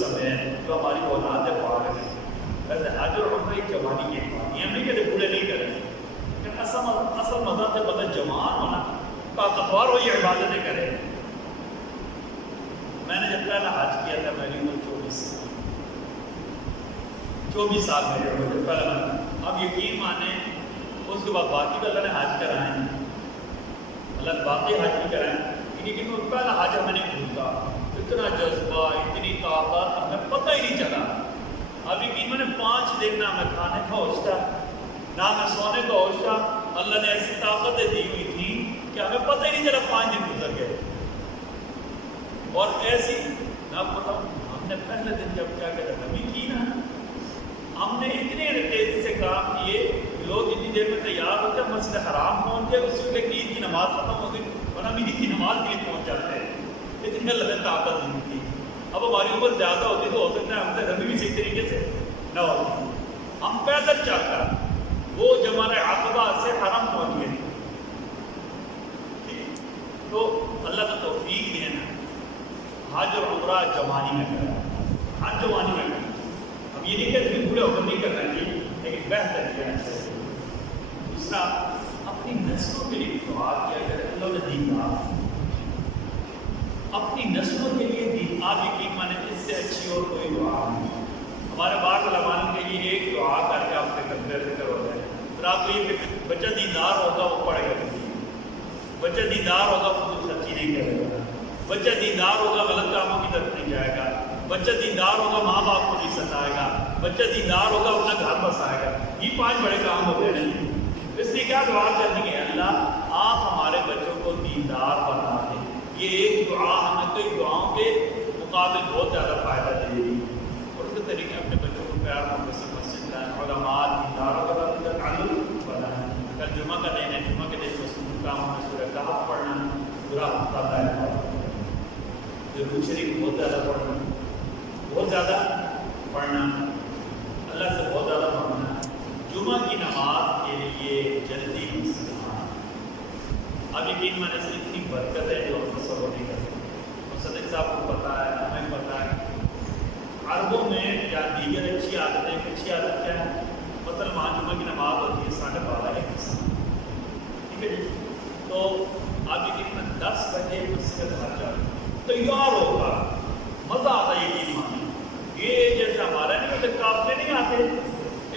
سمے جو ہماری اولاد ہے پاک ہے. ویسے حج اور عمرہ ایک جوانی کی بات یہ نہیں کہ بوڑھے نہیں کریں، لیکن اصل مزہ سے پتہ جوان ہونا طاقتور ہو یہ عبادتیں کرے. میں نے جب پہلا حج کیا تھا میری عمر 24 سال میری عمر جب پہلا. اب یقین مانے اس کے بعد باقی اللہ نے حج کرائے ہیں، اللہ باقی حج بھی کرائے، لیکن وہ پہلا حج ہمیں نہیں بھولتا. اتنا جذبہ، اتنی طاقت ہمیں پتہ ہی نہیں چلا. اب یقین میں 5 دن نہ ہمیں کھانے کا ہوش تھا نہ ہمیں سونے کا ہوش تھا. اللہ نے ایسی طاقتیں دی ہوئی تھی کہ ہمیں پتہ ہی نہیں چلا 5 دن گزر گئے. اور ایسی میں بتاؤں ہم نے پہلے دن جب کیا کہا نبی کی نا، ہم نے اتنے تیزی سے کام کیے لوگ اتنی دیر میں تیار ہوتے ہیں مسجد حرام پہنچ گئے، اس وقت عید کی نماز ختم ہو گئی ورنہ ہم عید کی نماز کے لیے پہنچ جاتے ہیں. اتنی اللہ نے طاقت دی تھی. اب ہماری عمر زیادہ ہوتی تو ہو سکتا ہے ہم سے ربی بھی صحیح طریقے سے نہ ہوتی. ہم پیدل چل کر وہ جمرہ عقبہ سے حرم پہنچ گئے. تو اللہ کا توفیق دینا حج اور عمرہ جوانی میں کرنا، حج جوانی میں کرنا. اب یہ نہیں کہ بوڑھے ہو کر نہیں کرنا چاہیے لیکن بہتر کیا ہے. دوسرا اپنی نسلوں کے لیے دعا کیا کرے. اللہ نے دیندار اپنی نسلوں کے لیے دین، آپ یقین مانے اس سے اچھی اور کوئی دعا نہیں. ہمارے بعض علماء کے لیے ایک دعا کر کے آپ کے فکر ہو جائے. پھر آپ کو یہ بچہ دیندار ہوگا وہ پڑھے گا نہیں، بچہ دیندار ہوگا فضول خرچی نہیں کرے گا، بچہ دیندار ہوگا غلط کاموں کی طرف نہیں جائے گا، بچہ دیندار ہوگا ماں باپ کو نہیں ستائے گا، بچہ دیندار ہوگا اپنا گھر بسائے گا. یہ 5 بڑے کام ہوتے ہیں. اس لیے کیا دعا کرنی ہے، اللہ آپ ہمارے بچوں کو دیندار بنا دیں. یہ ایک دعا ہمیں کئی دعاؤں کے مقابل بہت زیادہ فائدہ دے گی. اور اس طریقے اپنے بچوں کو پیار محبت سے مسجد لائیں، علماء دینداروں کا تعلق بنائیں. کل جمعہ کا دن ہے، جمعہ کے دن مسلم کام میں سورہ کہف پڑھنا پورا ہفتہ ہے. ضرور شریف بہت زیادہ پڑھنا، بہت زیادہ پڑھنا، اللہ سے بہت زیادہ پڑھنا. جمعہ کی نماز کے لیے جلدی مسلمان. اب یقین مانے سے اتنی برکت ہے جو ہم تصور نہیں کر سکتے. اور صدیق صاحب کو پتہ ہے، ہمیں پتہ ہے عربوں میں یا دیگر اچھی عادتیں، اچھی عادت کیا ہے. مثلا وہاں جمعہ کی نماز ہوتی ہے 12:30 ٹھیک ہے جی. تو آپ یقین میں 10 بجے مسجد باہر جاتے تیار ہوگا، مزہ آتا ہے. یقین مانے یہ جیسے ہمارے نہیں ہوتے قافلے نہیں آتے،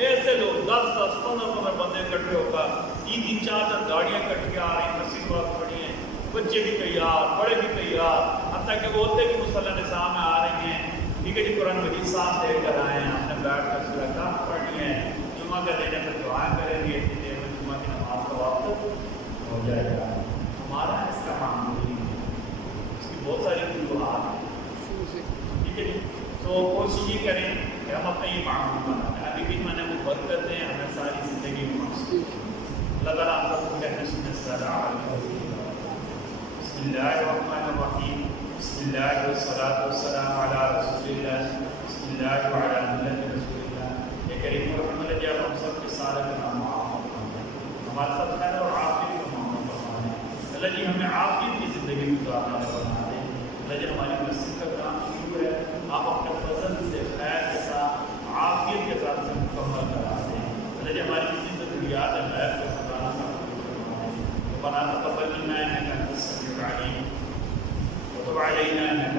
ایسے لوگ 10-15 بندے اکٹھے ہو کر 3-4 گاڑیاں کٹ کے آ رہی ہیں، مسجد بات پڑی ہیں، بچے بھی تیار، بڑے بھی تیار، حتیٰ کہ وہ ہوتے بھی مصلی نظام میں آ رہے ہیں. ٹھیک ہے جی. قرآن مجید ساتھ لے کر آئے ہیں، ہم نے بیٹھ کر سورہ کہف پڑھنی ہے. جمعہ کا دن ہے پھر دعائیں کریں گے، اتنی دیر میں جمعہ کی نماز کا وقت ہو جائے گا. ہمارا اس کا معمول نہیں ہے، اس کی بہت ساری وجوہات ہیں. ٹھیک ہے جی. تو کوشش یہ کریں کہ ہم اپنے یہ معمول بنائیں. ابھی بھی میں نے وہ برکت دیں ہمیں ساری زندگی میں مقصود. اللہ تعالیٰ آپ کو کہنے سننے سے زیادہ عالم. بسم اللہ الرحمن الرحیم. بسم اللہ والصلاۃ والسلام علی رسول اللہ. بسم اللہ وعلی ملت رسول اللہ. یہ کریم رحمت اللہ جب ہم سب کے سارے نام معاف فرمائیں، ہمارے ساتھ خیر اور عافیت کو معاف فرمائیں. اللہ جی ہمیں عافیت کی زندگی گزارنا بنا دیں. اللہ جی ہماری مسجد کا کام شروع ہے، آپ اپنے فضل سے خیر کے ساتھ عافیت کے ساتھ سے مکمل کرا دیں. اللہ جی ہماری کسی ضروریات غیر کو خزانہ بنا تقبل منا انك انت السميع العليم وتب علينا انك